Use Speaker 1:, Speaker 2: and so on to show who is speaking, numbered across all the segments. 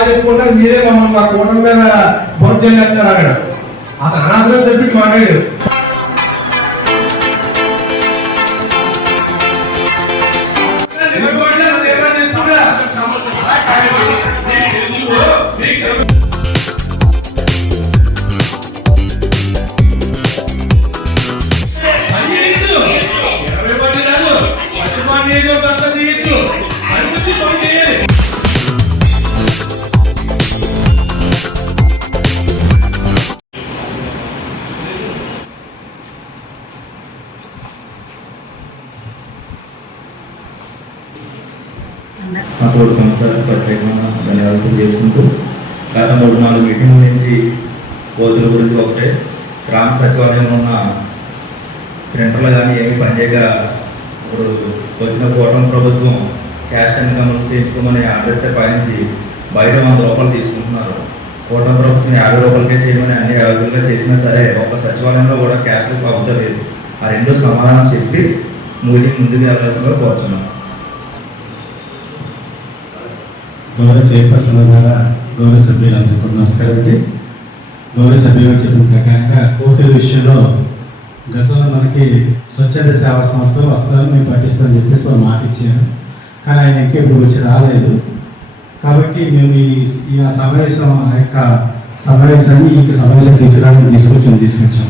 Speaker 1: బాగా చెప్పుకుంటారు మీరే మమ్మల్ని మా కూటమి మీద బొంత చేస్తారు అక్కడ. అతను అనవసరం చెప్పి మాట్లాడాడు.
Speaker 2: కోతుల గురించి ఒకటే. గ్రామ సచివాలయంలో ఉన్న ప్రింటర్లు కానీ ఏమీ పనిచేయక ఇప్పుడు వచ్చిన కూటమి ప్రభుత్వం క్యాష్ ఇన్కమ్ చేయించుకోమని ఆర్డర్స్ పాయించి బయట వంద రూపాయలు తీసుకుంటున్నారు. కూటమి ప్రభుత్వం యాభై రూపాయలకే చేయమని అన్ని యాభై చేసినా సరే ఒక సచివాలయంలో కూడా క్యాష్ అవుతలేదు ఆ రెండు సమాధానం చెప్పి మీటింగ్ ముందుకు వెళ్ళాల్సిందిగా కోరుతున్నాం
Speaker 3: గౌరవ చైర్పర్సన్ ద్వారా గౌరవ సభ్యులందరికీ నమస్కారం అండి. గౌరవ సభ్యులు చెప్పిన ప్రకారంగా కోర్టుల విషయంలో గతంలో మనకి స్వచ్ఛంద సేవా సంస్థలు వస్తారని మేము పట్టిస్తామని చెప్పేసి వాళ్ళు మాట ఇచ్చారు. కానీ ఆయన ఇంకా ఇప్పుడు వచ్చి రాలేదు. కాబట్టి మేము ఈ ఆ సమావేశం ఆ యొక్క సమావేశాన్ని ఈ సమావేశం తీసుకురావడం తీసుకొచ్చాం తీసుకొచ్చాం.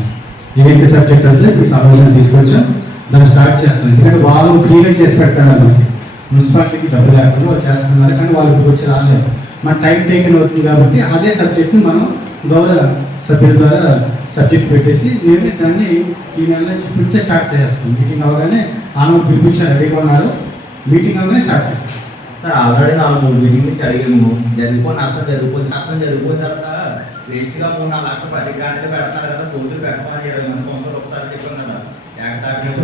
Speaker 3: ఏంటి సబ్జెక్ట్ అంటే ఈ సమావేశం తీసుకొచ్చాం. దాన్ని స్టార్ట్ చేస్తున్నాం. ఎందుకంటే వాళ్ళు ఫ్రీగా చేసి పెట్టారు మనకి. మున్సిపాలిటీకి డబ్బు లేకుండా వాళ్ళు చేస్తున్నారు కానీ వాళ్ళు ఇప్పుడు వచ్చి రాలేదు. మన టైం టేకన్ అవుతుంది కాబట్టి అదే సబ్జెక్ట్ని మనం గౌరవ సభ్యుల ద్వారా సబ్జెక్ట్ పెట్టేసి మేము దాన్ని ఈ నెల చూపించే స్టార్ట్ చేస్తాం మీటింగ్ అవగానే ఆమె పిలిపించారు రెడీగా ఉన్నారు. మీటింగ్ అవగానే స్టార్ట్ చేస్తాం
Speaker 2: సార్ ఆల్రెడీ నాలుగు మూడు మీటింగ్ నుంచి అడిగాము జరిగిపోయి నష్టం జరిగిపోతే నష్టం జరిగిపోయిన తర్వాత వేస్ట్గా మూడు నాలుగు లక్షలు పది గంటలు పెడతారు కదా కోతులు పెట్టమని ఇరవై మంది కొందరు ఒకసారి చెప్పాం కదా.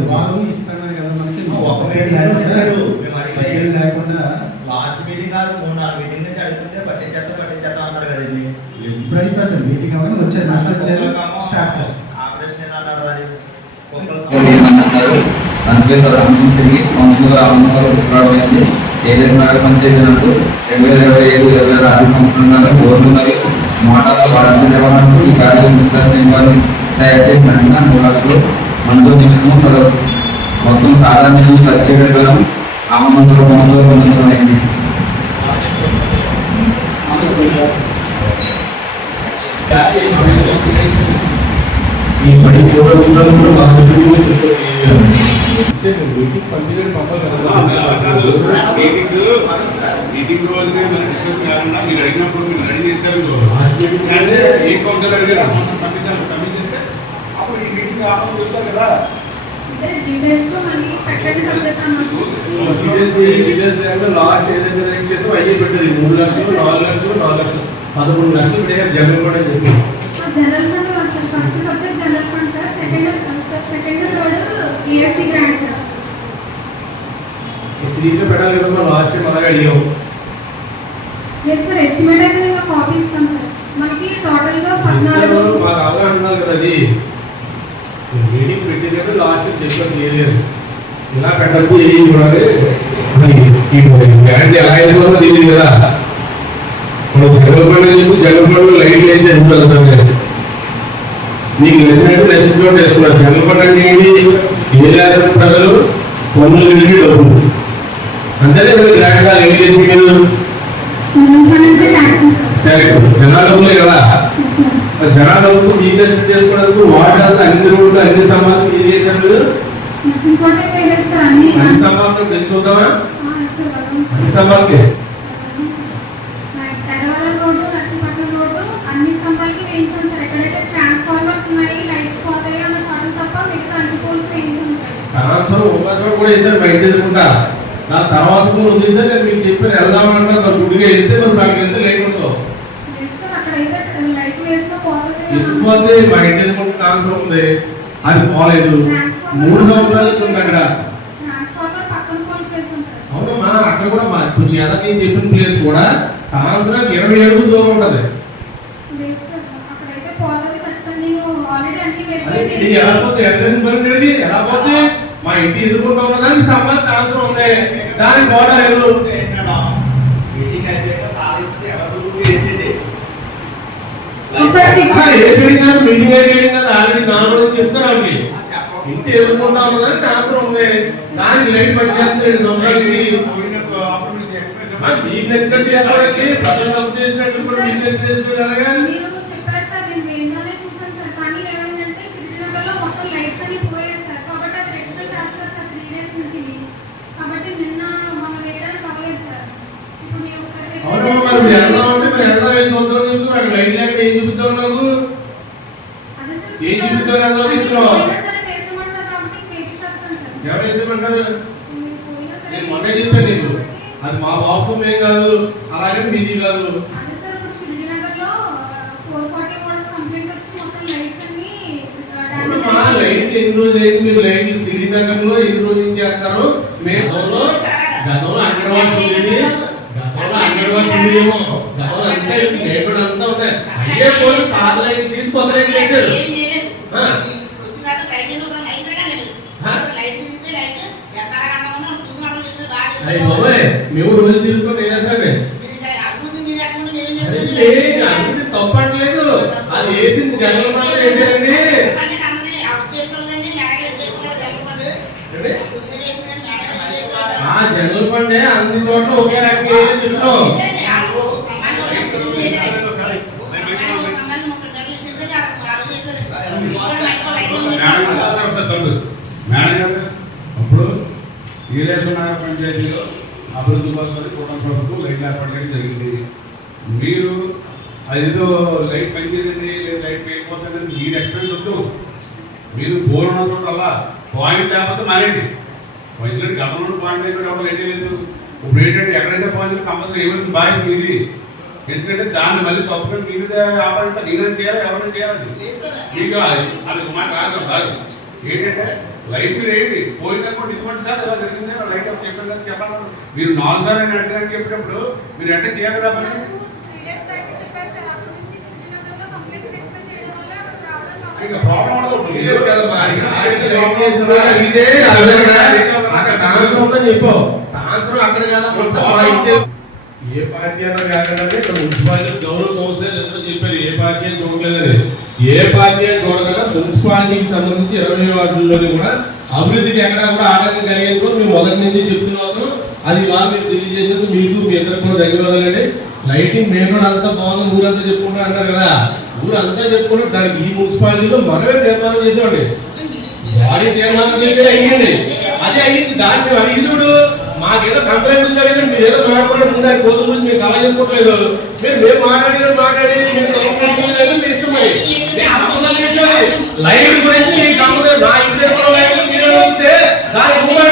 Speaker 3: వాళ్ళు ఇస్తున్నారు కదా మనకి
Speaker 2: ఒక
Speaker 3: పదిహేను
Speaker 2: మీటింగ్
Speaker 3: లేకుండా
Speaker 2: లాస్ట్ మీటింగ్ కాదు మూడు నాలుగు మీటింగ్
Speaker 3: ఇప్పుడు అయిపోతుంది మీటింగ్ అవగానే వచ్చారు నష్టం వచ్చారు స్టార్ట్ చేస్తాం.
Speaker 4: తిరిగి పంతొమ్మిది వందల అరవై ప్రారంభమైంది ఏదైనా మేరకు పనిచేసినట్టు రెండు వేల ఇరవై ఏడు ఇరవై ఆరు బోర్డు మరియు మోటార్ల నిర్వహణకు ఈ నియమాన్ని తయారు చేసిన నిమిషము మొత్తం సాధారణ పొందడమైంది
Speaker 3: ఈ పని పూర్వకంలో కూడా బాగా
Speaker 5: మీటింగ్ రోజునే మన డిస్కస్ కాకుండా మీరు అడిగినప్పుడు మీరు రెడీ చేశారు అంటే ఏ కౌన్సిల్ అడిగారు పంపించాలి అప్పుడు ఈ మీటింగ్ కదా
Speaker 6: డీటెయిల్స్
Speaker 3: లాస్ట్ ఏదైతే అయ్యే పెట్టారు మూడు లక్షలు నాలుగు లక్షలు నాలుగు లక్షలు. పదకొండు లక్షలు పెట్టారు జగన్ కూడా
Speaker 6: జనరల్ ఫండ్ కాదు sir first subject general fund sir second second third ESC grant sir
Speaker 3: దీంట్లో పెట్టాలి కదమ్మా లాస్ట్ టైం అలాగే అడిగాము
Speaker 6: లేదు సార్ ఎస్టిమేట్ అయితే నేను కాపీ ఇస్తాను సార్ మనకి టోటల్గా పద్నాలుగు
Speaker 3: మాకు అవగాహన ఉండాలి కదా అది మీటింగ్ పెట్టేటప్పుడు లాస్ట్ చెప్పారు క్లియర్ ఇలా పెట్టద్దు ఏం చూడాలి ఈ బ్యాండ్ ఎలా అయిపోతుందో తెలియదు కదా ఇప్పుడు జగన్ పండుగ చెప్పి జగన్ పండుగ లైట్ ఏం చదువుతాం కదా మీకు లెసన్ లెసన్ చోట వేసుకున్నారు. జగన్ పండుగ అంటే ఏంటి? ఏ జాతర ప్రజలు పన్నులు కలిగి డబ్బులు. అంతేనే కదా గ్రాండ్ ఏం చేసి ట్యాక్స్ జనాల డబ్బులే కదా.
Speaker 6: sir.
Speaker 3: జనాలకు డీటెయిల్స్ చేసుకోవడానికి వాటర్ అన్ని రోడ్లు అన్ని స్తంభాలు ఇది చేశారు మీరు?
Speaker 6: నచ్చిన అయితే అన్ని.
Speaker 3: స్తంభాలు పెంచి చూద్దామా?
Speaker 6: ఆ, yes, sir, వెళ్దాం సార్.
Speaker 3: అన్ని స్తంభాలకి
Speaker 6: ఎడవరం రోడ్డు నర్సీపట్నం రోడ్డు అన్ని స్తంభాలకి వేయించాం సార్ ఎక్కడైతే ట్రాన్స్ఫార్మర్స్ ఉన్నాయి లైట్స్ పోతాయి అన్న చోటు తప్ప మిగతా అన్ని పోల్స్ వేయించాం సార్
Speaker 3: ట్రాన్స్ఫర్ ఉపయోగం కూడా వేశారు బయట ఎదుర్కొంటా నా తర్వాత కూడా వదిలేసారు నేను మీకు చెప్పాను వెళ్దామంటే మరి గుడిగా వెళ్తే మరి అక్కడికి వెళ్తే లేట్ ఉండదు.
Speaker 6: సార్
Speaker 3: ఎందుకంటే మా ఇంటి ఎదుర్కొంటే ట్రాన్స్ఫర్ ఉంది. అది పోలేదు. మూడు సంవత్సరాలు ఉంది అక్కడ.
Speaker 6: సార్.
Speaker 3: అవునమ్మా అక్కడ కూడా మా కొంచెం ఎదర నేను చెప్పిన ప్లేస్ కూడా ట్రాన్స్ఫర్ ఇరవై అడుగులు దూరం ఉంటది.
Speaker 6: సార్
Speaker 3: ఎలా పోతే? పని ఎలా పోతే? మా ఇంటి ఎదుర్కొంటా ఉన్నదానికి సంబంధం ట్రాన్స్ఫర్ ఉంది. దాని
Speaker 2: సాధించి ఎవరు?
Speaker 6: ఒకసారి చెక్
Speaker 1: ఏసీ కాదు మీటింగ్ అయ్యేది కదా ఆల్రెడీ నాలుగు రోజులు చెప్తారు వాళ్ళకి ఇంటి ఎదుర్కొంటా ఉన్నదని ట్రాన్స్ఫర్ ఉంది. దానికి లైట్ పనిచేస్తుంది రెండు సంవత్సరాలకి
Speaker 5: పోయినప్పుడు అప్పుడు నుంచి ఎక్స్ప్రెస్
Speaker 1: మరి మీకు నచ్చినట్టు చేసుకోవడానికి ప్రజలు తప్పు చేసినట్టు కూడా మీకు నచ్చినట్టు చేసుకోవాలి అలాగా
Speaker 6: మీరు చెప్పారు సార్ నేను వేందానే చూసాను సార్ కానీ ఏమైందంటే శిల్పి నగర్లో మొత్తం లైట్స్ అన్ని పోయాయి సార్ కాబట్టి అది రెక్టిఫై చేస్తారు సార్ త్రీ డేస్ నుంచి కాబట్టి నిన్న మనం వేయడానికి అవ్వలేదు సార్ ఇప్పుడు నేను ఒకసారి rectify చేస్తాను.
Speaker 1: వెళ్దాం అంటే మరి వెళ్దాం ఏం చూద్దాం చెప్తున్నారు. అక్కడ లైట్ లేకుండా ఏం చూపిద్దాం నాకు? ఏం చూపిద్దాం వెళ్దాం చెప్తున్నావు
Speaker 6: వేసామంటారు
Speaker 1: ఎవరు
Speaker 6: సరే
Speaker 1: నేను మొన్నే చెప్పాను నీకు. అది మా ఏం కాదు అలాగే మీది కాదు.
Speaker 6: ఇప్పుడు నగర్లో
Speaker 1: ఇప్పుడు లైట్ ఎన్ని రోజులు అయింది? మీరు లైట్ శ్రీనగర్లో ఎన్ని రోజుల చేస్తారు మేము గతంలో గతంలో అక్కడ వాళ్ళు ఉండేది గతంలో అక్కడ వాళ్ళు ఉండేదేమో గతంలో అంతా లేకుండా అంతా ఉన్నాయి అయ్యే పోయి సార్ లైట్ తీసి కొత్త లైట్ వేసారు ఆ. అయ్యి బాబాయ్ మేము రోజు తీసుకొని నేను వేసాడే అదే తప్పట్లేదు. అది వేసింది జనరల్ మాట వేసారండి ఆ జనరల్ ఫండే. అన్ని చోట్ల ఒకే రకంగా
Speaker 5: గారు అప్పుడు ఈలేశ్వర పంచాయతీలో అభివృద్ధి కోసం కూటమి ప్రభుత్వం లైట్ ఏర్పాటు చేయడం జరిగింది మీరు అదేదో లైట్ పనిచేయండి లైట్ పేలిపోతుందని మీరు ఎక్స్పెన్స్ వద్దు మీరు బోర్ ఉన్న చోట పాయింట్ లేకపోతే మారేయండి వైద్యులు గతంలో పాయింట్ అయితే ఎవరు లేదు ఇప్పుడు ఏంటంటే ఎక్కడైతే పాయింట్ కంపల్సరీ ఏమైనా బాధ్యత మీది ఎందుకంటే దాన్ని మళ్ళీ తప్పుకొని మీ మీద ఆపాలంటే నేనే చేయాలి ఎవరైనా చేయాలి? మీకు అది మాట రాదు కాదు ఏంటంటే లైట్ మీరు ఏంటి పోయిందనుకోండి ఇదిగోండి సార్ ఇలా జరిగింది లైట్ ఆఫ్ చెప్పారు కదా చెప్పాలి. మీరు నాలుగు సార్లు నేను అడిగినట్టు చెప్పినప్పుడు మీరు అంటే చేయాలి కదా పని? ఇంకా. ప్రాబ్లం ఉండదు
Speaker 1: కదమ్మా. అక్కడ చెప్పు. అక్కడ కదా. ఏ పార్టీ అన్న కాకుండా ఇక్కడ మున్సిపాలిటీ గౌరవ కౌన్సిలర్ ఎంతో చెప్పారు? ఏ పార్టీ అని చూడలేదు ఏ పార్టీ అని చూడకుండా మున్సిపాలిటీకి సంబంధించి ఇరవై వార్డుల్లోని కూడా అభివృద్ధికి ఎక్కడా కూడా ఆటంకం కలిగేందుకు మేము మొదటి నుంచి చెప్తున్నాము అది వాళ్ళు మీరు తెలియజేసేందుకు మీకు మీ ఇద్దరు కూడా ధన్యవాదాలండి లైటింగ్ మేము కూడా అంతా బాగుంది ఊరంతా చెప్పుకుంటా అంటారు కదా. ఊరంతా చెప్పుకుంటే దానికి ఈ మున్సిపాలిటీలో మనమే నిర్మాణం చేసామండి. వాడి తీర్మానం చేస్తే అయ్యింది అదే అయ్యింది. దాన్ని అడిగి చూడు. మాకేదో కంప్లైంట్ జరిగింది మీరు ఏదో మాట్లాడే ముందు ఆయన కోతుల గురించి మేము కళ చేసుకోవట్లేదు. మీరు మేము మాట్లాడి మాట్లాడి మీరు కంప్లైంట్ లేదు మీ ఇష్టం మరి మీకు గురించి మీ కంప్లైంట్ నా ఇంటి దగ్గర లైవ్ మీరు అడిగితే దానికి మూడు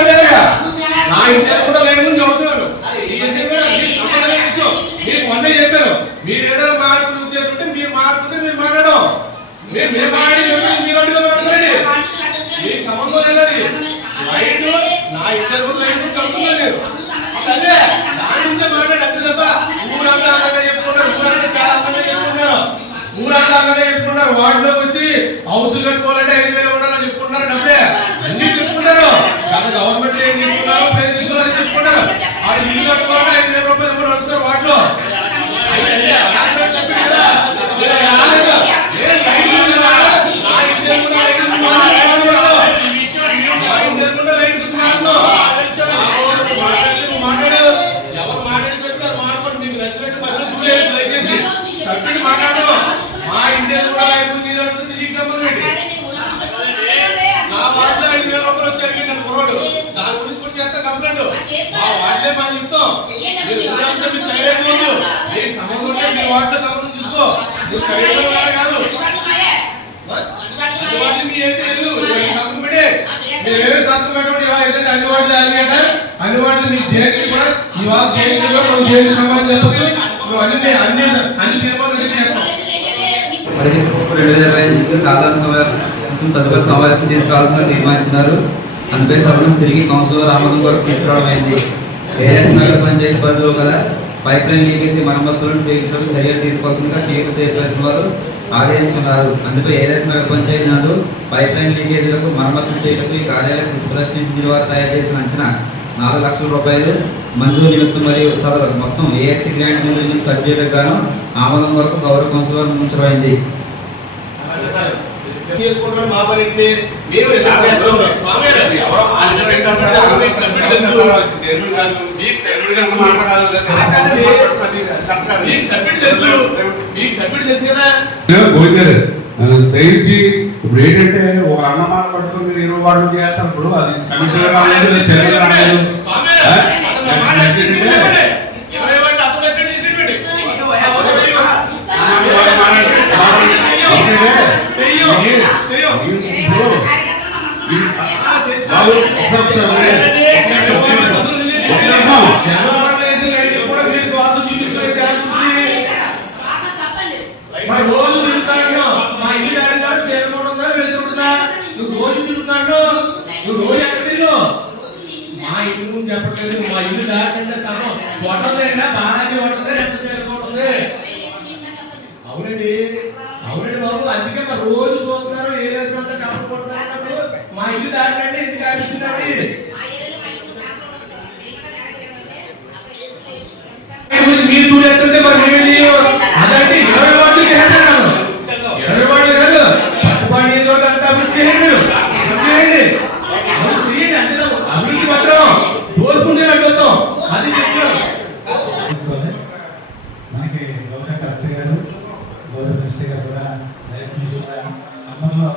Speaker 1: నా ఇంటి దగ్గర కూడా లైట్ గురించి చదువుతున్నాను మీకు సంబంధం చెప్పాను మీరు ఏదో మాట్లాడుతున్న ఉద్దేశం ఉంటే మీరు మాట్లాడితే మేము మాట్లాడడం. మీరు మేము మాట్లాడి మీరు అడిగి మాట్లాడండి మీకు సంబంధం లేదని లైట్ నా ఇంటర్ గురించి నేను అదే దాని గురించే మాట్లాడి అంతే తప్ప ఊరంతా అందంగా చెప్పుకున్నారు ఊరంతా చాలా అందంగా చెప్పుకున్నారు ఊరంతా అందంగా చెప్పుకున్నారు వార్డులోకి వచ్చి హౌస్ కట్టుకోవాలంటే ఐదు వేలు ఉండాలని చెప్పుకున్నారు డబ్బే అన్ని చెప్పుకుంటారు. కానీ గవర్నమెంట్ ఏం తీసుకున్నారో పేరు తీసుకున్నారో చెప్పుకుంటారు. ఆ ఇల్లు కట్టుకోవాలంటే ఐదు వేల రూపాయలు ఎవరు అడుగుతారు వార్డులో అయ్యి అలాగే చెప్పారు కదా మీరు అలాగే ఏ లైట్ గురించి మాట్లాడు? నా ఇంటి దగ్గర కూడా లైట్ గురించి మాట్లాడు. నా ఇంటి దగ్గర కూడా లైట్ గురించి మాట్లాడు. మాట్లాడు, మాట్లాడు, మాట్లాడు. ఎవరు మాట్లాడి చెప్పారు మాట్లాడు మీకు నచ్చినట్టు మధ్యలో దూరేయద్దు దయచేసి సబ్జెక్ట్ మాట్లాడు మా ఇంటి దగ్గర కూడా లైట్ గురించి మీరు అడుగుతుంది నీకు సంబంధం ఏంటి నా వార్డులో ఐదు వేల రూపాయలు వచ్చి అడిగిండు నన్ను కుర్రోడు. దాని గురించి కూడా చేస్తా కంప్లైంట్ మా వార్డులే మనం చెప్తాం మీరు ఊరంతా మీకు ధైర్యంగా ఉండు నీకు సంబంధం ఉంటే మీ వార్డులో సంబంధం చూసుకో నువ్వు చదివిన వాడే కాదు అన్ని వార్డులు మీ అయితే లేదు మీరు సంతకం పెట్టి మీరు ఏమేమి సంతకం పెట్టండి ఇవాళ ఏంటంటే అన్ని వార్డులు దేనికి కూడా ఈ దేనికి కూడా దేనికి సంబంధం చెప్పదు నువ్వు అన్ని అన్ని అన్ని తీర్మానాలు పెట్టి చేస్తాం
Speaker 4: పదిహేను రెండు వేల ఇరవై ఐదుకి సాధారణ సమావేశం తదుపరి సమావేశం తీసుకోవాల్సిన తీర్మానించినారు. అనిపే సభను తిరిగి కౌన్సిలర్ ఆమోదం కొరకు తీసుకురావడం అయింది. ఏఎస్ నగర పంచాయతీ పరిధిలో కదా? పైప్ లైన్ లీకేజీ మరమ్మతులను చేయించడానికి చర్యలు తీసుకోకుండా చీఫ్ చైర్పర్సన్ వారు ఆదేశిస్తున్నారు అందుకే ఏఎస్ నగర పంచాయతీ నాడు పైప్ లైన్ లీకేజీలకు మరమ్మతులు చేయడానికి ఈ కార్యాలయం మున్సిపల్ ఇంజనీర్ వారు తయారు చేసిన అంచనా. నాలుగు లక్షల రూపాయలు మంజూరు నిమిత్తం మరియు చదవ మొత్తం ఏఎస్సీ గ్రాంట్ నుంచి ఖర్చు చేయడానికి గాను ఆమోదం వరకు గౌరవ కౌన్సిల్ వారు ముంచబడింది
Speaker 1: చేసుకుంటాం మా పని ఏంటి? మేము? స్వామి
Speaker 5: దయచి ఇప్పుడు ఏంటంటే ఒక అన్నమాట పట్టుకొని మీరు ఇరవై వాడు చేస్తారు అది కమిషనర్ రాలేదు చైర్మన్ రాలేదు
Speaker 1: స్వామి గారు, అతను నా మాట అంటే తీసుకున్నామండి. ఇరవై వాడిని అతను ఎక్కడ తీసుకుని పెట్టి. ఆ, ఓకే, వెరీ గుడ్. చెయ్యు. చెయ్యు. ఆ, చేస్తా.
Speaker 5: బాబు, ఒకసారి ఒకసారి
Speaker 1: జనవరి వేసిన లైట్లు కూడా మీరు స్వార్థం చూపించుకునే ఛాన్స్ ఉంది. మరి రోజు తిరుగుతాడు మా ఇల్లు దాడిదాడు చేరుకుంటుందా వెళ్తుంటుందా నువ్వు రోజు తిరుగుతాడు నువ్వు రోజు ఎక్కడ తిరుగు మా ఇల్లు గురించి చెప్పట్లేదు మా ఇల్లు దాటంటే తప్ప కొట్టలేదా బాగా కొట్టలేదు ఎంత చేరుకుంటుంది అవునండి అవునండి బాబు అందుకే మరి రోజు చూస్తున్నారు ఏ రేసినంత డబ్బులు కొడుతున్నారు అసలు మా ఇల్లు దాటంటే ఎందుకు ఆపించిందండి మీరు దూరేస్తుంటే మరి మేము వెళ్ళి అదండి ఇరవై వార్డులు చేస్తున్నాను ఇరవై వార్డులు కాదు పట్టుపాటి నియోజకవర్గం అంతా అభివృద్ధి చేయండి అభివృద్ధి చేయండి అభివృద్ధి చేయండి అంతే తప్ప అభివృద్ధి పత్రం దోసుకుంటే అడ్డుతాం అది చెప్తున్నాను
Speaker 3: తీసుకోవాలి మనకి గౌరవ కలెక్టర్ గారు గౌరవ మినిస్టర్ గారు కూడా డైరెక్ట్ నుంచి కూడా సమ్మర్లో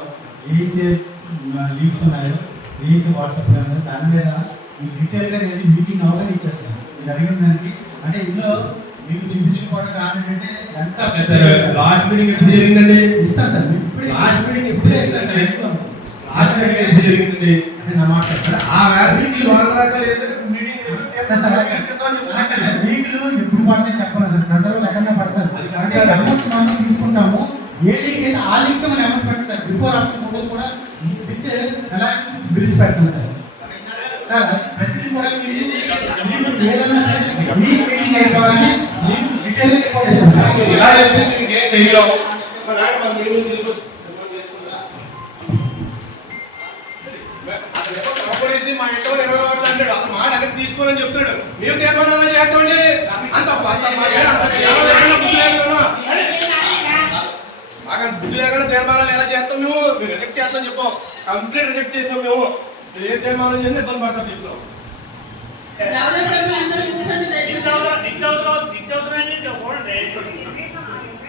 Speaker 3: ఏదైతే లీక్స్ ఉన్నాయో ఏదైతే వాట్సాప్ దాని మీద మీకు డీటెయిల్గా నేను మీటింగ్ అవగానే ఇచ్చేస్తాను. మీరు అడిగిన దానికి. అంటే ఇందులో మీకు చూపించుకోవడం కారణం ఏంటంటే ఎంత
Speaker 1: లాస్ట్ మీటింగ్ ఎప్పుడు జరిగిందండి?
Speaker 3: ఇస్తాను సార్. ఇప్పుడే
Speaker 1: లాస్ట్ మీటింగ్ ఇప్పుడే ఇస్తాను సార్.
Speaker 3: ఇస్తాను.
Speaker 1: లాస్ట్ మీటింగ్ ఎప్పుడు జరిగిందండి?
Speaker 3: అంటే నా మాట.
Speaker 1: ఆ లేదు. మీటింగ్
Speaker 3: ఎప్పుడు పడితే చెప్పను సార్? ప్రజలు ఎక్కడ పడతారు?
Speaker 1: అది
Speaker 3: అంటే
Speaker 1: కరెక్ట్. కాదు.
Speaker 3: అమౌంట్ మనం తీసుకుంటాము. ఏ లీక్ అయితే ఆ లీక్ మన అమౌంట్ పెట్టి సార్. బిఫోర్ ఆఫ్టర్ ఫోటోస్ కూడా విత్ ఎలా బిల్స్ పెడతాం సార్. సార్ ప్రతిదీ కూడా మీరు మీరు ఏదన్నా సరే ఈ మీటింగ్ అయిపోగానే మీకు డీటెయిల్ రిపోర్ట్ ఇస్తాం సార్.
Speaker 1: చేయలేము మరి ఆయన మన తీసుకొచ్చి నిర్మాణం చేసుకుందా? అతను ఏమో తప్పడేసి మా ఇంట్లో ఇరవై వాటిలో అంటాడు అతను మాట అక్కడ తీసుకోనని చెప్తాడు మేము తీర్మానాలు చేస్తామండి? అంత అంత మా ఏ- అంత ఎవరు ఏమైనా బుద్ధి లేకుండా మాకు అంత బుద్ధి లేకుండా తీర్మానాలు ఎలా చేస్తాం మేము? మీరు రిజెక్ట్ చేస్తాం చెప్పాం. కంప్లీట్ రిజెక్ట్ చేసాం మేము. ఏ తీర్మానం చేస్తే ఇబ్బంది పడతాం దీంట్లో.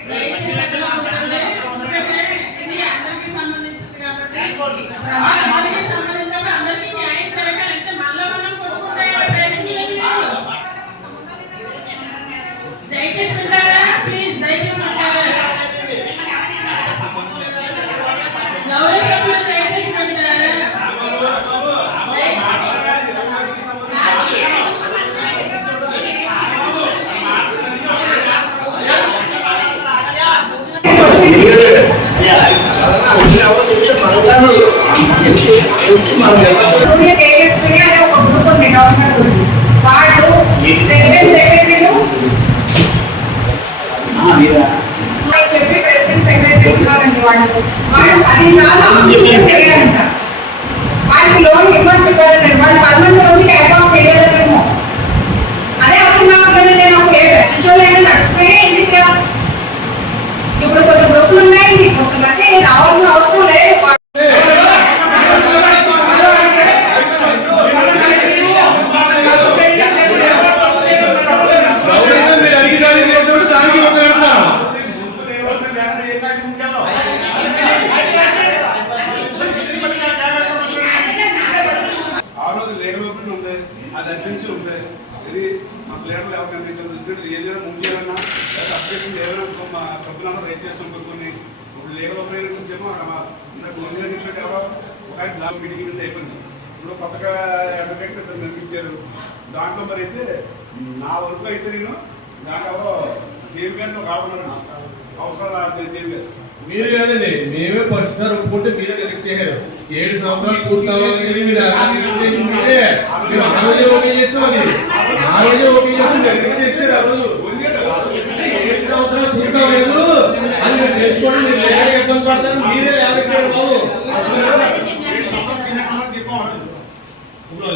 Speaker 7: దయచేసి
Speaker 8: చెప్పి ప్రెసిడెంట్ సెక్రటరీ ఉన్నారండి వాళ్ళు. వాళ్ళు పది సార్లు తెలియాలంట వాళ్ళకి లోన్ ఇవ్వని చెప్పారండి వాళ్ళు పది మంది రోజుకి అకౌంట్ చేయలేదేమో అదే నేను ఒక చూసుకోలే నడిచిపోయే ఇంటికి ఇప్పుడు కొన్ని గ్రూపులు ఉన్నాయండి. కొంతమంది రావాల్సిన అవసరం లేదు
Speaker 1: గౌరవంగా మీరు అడిగిన దానికి చేసినప్పుడు దానికి ఒక పెడతాం.
Speaker 5: ఆ రోజు లేఖలు ఓపెన్ ఉంది అది అర్జెన్సీ ఉంది ఇది మా ప్లేయర్లు ఎవరు కనిపించారు ఏదైనా ముందు ఏమైనా అప్లికేషన్ ఏమైనా మా సభ్యులందరూ రైట్ చేసుకుని కొన్ని ఇప్పుడు లేఖలు ఓపెన్ గురించేమో ఇందాక ముందు చెప్పినట్టు ఎవరో ఒక ఆయన లాభ మీటింగ్ అయిపోయింది ఇప్పుడు కొత్తగా అడ్వకేట్ ఇద్దరు దాంట్లో మరి అయితే నా వరకు అయితే నేను దాంట్లో దేవి గారితో అవసరం దేవి గారు.
Speaker 1: మీరు కాదండి మేమే పరిస్థితులు ఒప్పుకుంటే మీరే కలెక్ట్ చేశారు. ఏడు సంవత్సరాలు పూర్తి మీరు ఆ మీరే రోజే ఓకే చేస్తాం అది ఆ రోజే ఓకే ఆ రోజు. అంటే ఏడు సంవత్సరాలు పూర్తి అది మీరు తెలుసుకోండి మీరు ఇబ్బంది పడతారు మీరే లేకపోతే బాబు.
Speaker 5: 우리